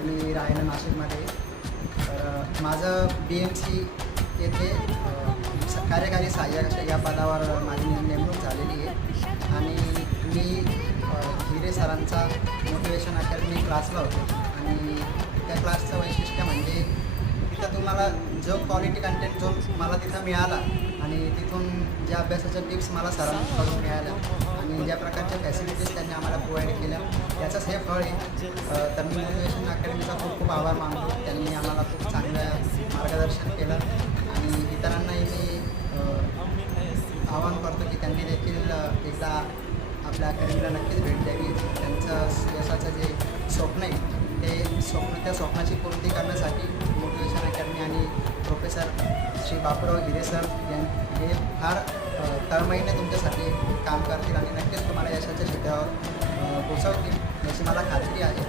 आणि मी राहायला नाशिकमध्ये. तर माझं BMC येथे कार्यकारी सहाय्यक अशा या पदावर माझी नेमणूक झालेली आहे. आणि मी हिरे सरांचा मोटिवेशन अकॅडमी क्लासला होतो. आणि त्या क्लासचं वैशिष्ट्य म्हणजे तिथं तुम्हाला जो क्वालिटी कंटेंट जो मला तिथं मिळाला आणि तिथून ज्या अभ्यासाच्या टिप्स मला सरांकडून मिळाल्या आणि ज्या प्रकारच्या फॅसिलिटीज त्यांनी आम्हाला प्रोव्हाइड केल्या याचंच हे फळ आहे. तर मी मोटिवेशन अकॅडमीचा खूप खूप आभार मानतो. त्यांनी आम्हाला खूप चांगलं मार्गदर्शन केलं आणि इतरांनाही मी आवाहन करतो की त्यांनी देखील एकदा आपल्या अकॅडमीला नक्कीच भेट द्यावी. त्यांचं यशाचं जे स्वप्न आहे त्या स्वप्नाची पूर्ती करण्यासाठी मोटिवेशन अकॅडमी आणि प्रोफेसर श्री बापूराव हिरे सर हे फार तळमळीने तुमच्यासाठी काम करतील आणि नक्कीच तुम्हाला यशाच्या शिखरावर पोचवतील याची मला खात्री आहे.